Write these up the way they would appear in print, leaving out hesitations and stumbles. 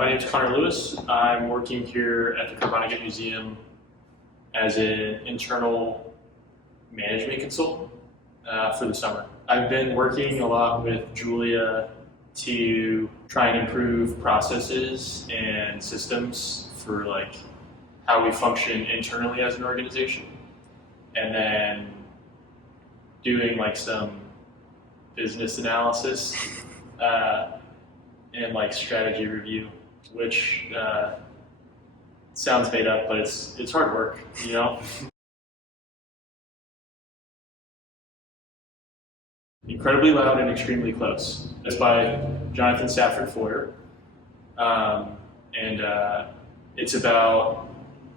My name is Connor Lewis. I'm working here at the Vonnegut Museum as an internal management consultant for the summer. I've been working a lot with Julia to try and improve processes and systems for like how we function internally as an organization, and then doing like some business analysis and like strategy review, which sounds made up, but it's hard work, you know? Incredibly Loud and Extremely Close. It's by Jonathan Safran Foer.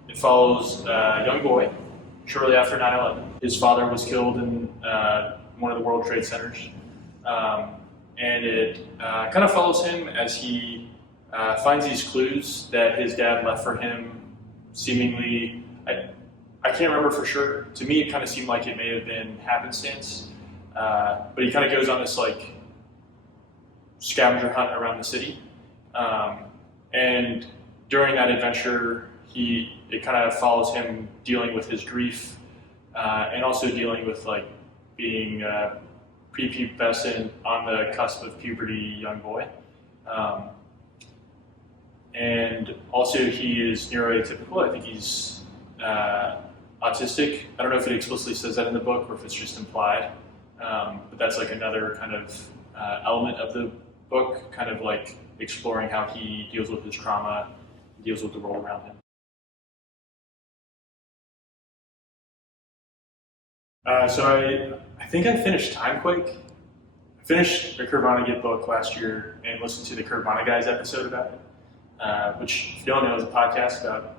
It follows a young boy shortly after 9/11. His father was killed in one of the World Trade Centers. And it kind of follows him as he finds these clues that his dad left for him, seemingly, I can't remember for sure. To me, it kind of seemed like it may have been happenstance. But he kind of goes on this like scavenger hunt around the city. And during that adventure, it kind of follows him dealing with his grief and also dealing with like being prepubescent, on the cusp of puberty young boy. And also he is neuroatypical. I think he's autistic. I don't know if it explicitly says that in the book or if it's just implied. But that's like another kind of element of the book, kind of like exploring how he deals with his trauma, deals with the world around him. So I think I finished Timequake. I finished the Kurt Vonnegut book last year and listened to the Kurt Vonnegut episode about it, which, if you don't know, is a podcast about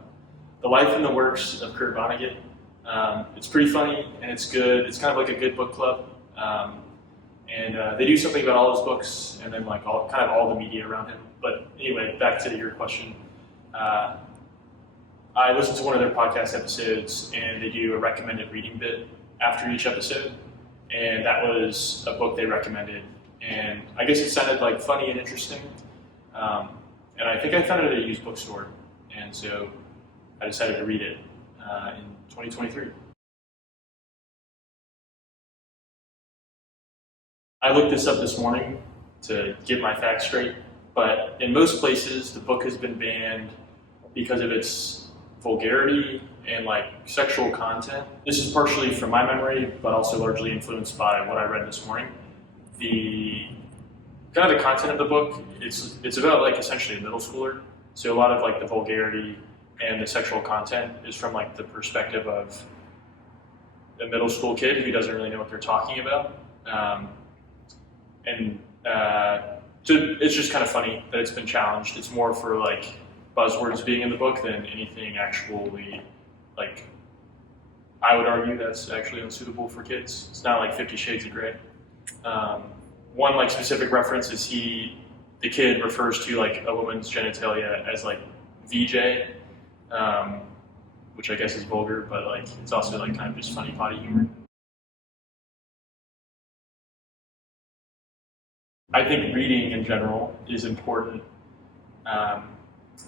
the life and the works of Kurt Vonnegut. It's pretty funny and it's good. It's kind of like a good book club. And they do something about all his books and then like all the media around him. But anyway, back to your question. I listened to one of their podcast episodes and they do a recommended reading bit after each episode, and that was a book they recommended, and I guess it sounded like funny and interesting, and I think I found it at a used bookstore, and so I decided to read it in 2023. I looked this up this morning to get my facts straight, but in most places the book has been banned because of its vulgarity and like sexual content. This is partially from my memory, but also largely influenced by what I read this morning. The kind of the content of the book, it's about like essentially a middle schooler. So a lot of like the vulgarity and the sexual content is from like the perspective of a middle school kid who doesn't really know what they're talking about. So it's just kind of funny that it's been challenged. It's more for like buzzwords being in the book than anything actually, like, I would argue that's actually unsuitable for kids. It's not like 50 Shades of Grey. One like specific reference is the kid refers to like a woman's genitalia as like VJ, which I guess is vulgar, but like it's also like kind of just funny potty humor. I think reading in general is important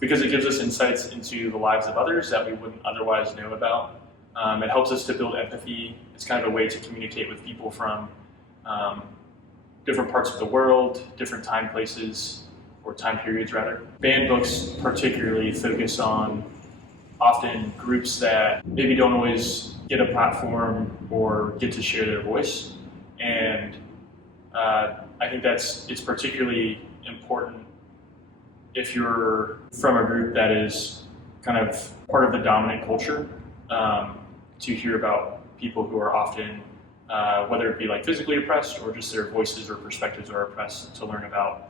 because it gives us insights into the lives of others that we wouldn't otherwise know about. It helps us to build empathy. It's kind of a way to communicate with people from different parts of the world, different time places, or time periods rather. Banned books particularly focus on often groups that maybe don't always get a platform or get to share their voice. And I think it's particularly important if you're from a group that is kind of part of the dominant culture, to hear about people who are often, whether it be like physically oppressed or just their voices or perspectives are oppressed, to learn about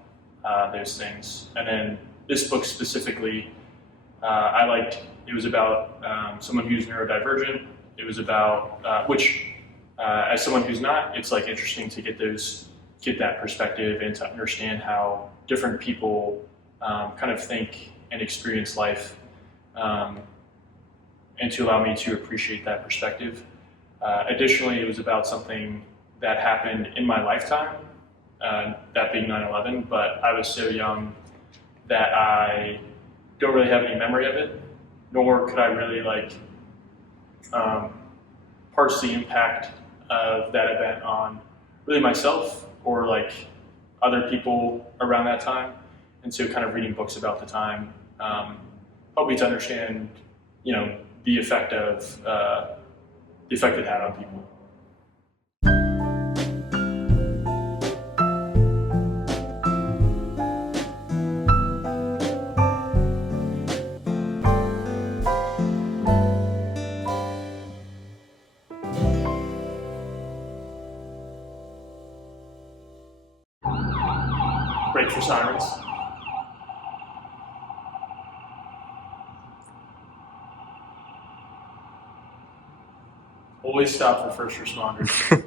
those things. And then this book specifically, I liked. It was about someone who's neurodivergent. It was about, which as someone who's not, it's like interesting to get that perspective and to understand how different people kind of think and experience life, and to allow me to appreciate that perspective. Additionally, it was about something that happened in my lifetime, that being 9/11, but I was so young that I don't really have any memory of it, nor could I really parse the impact of that event on really myself or other people around that time. And so kind of reading books about the time helped me to understand, the effect it had on people. Break for sirens. Always stop for first responders.